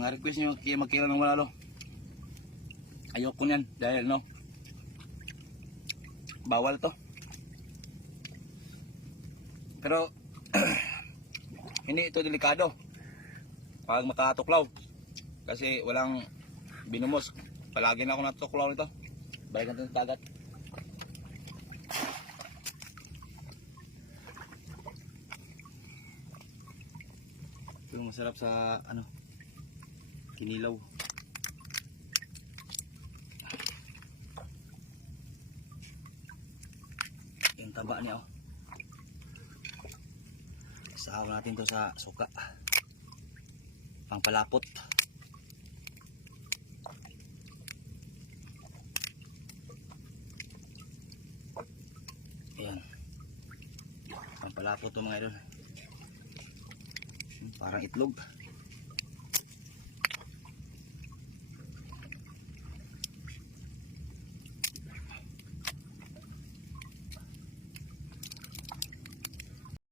mga request nyo magkira ng wala lo. Ayoko niyan dahil no, bawal to. Pero hindi ito delikado pag makatuklaw kasi walang binumos. Palagi na ako natuklaw nito. Balik natin sa dagat. Ito masarap sa ano, kinilaw. Yung taba niya oh. Isahaw natin to sa suka. Pangpalapot. Ayan. Pangpalapot to mga idol. Parang itlog.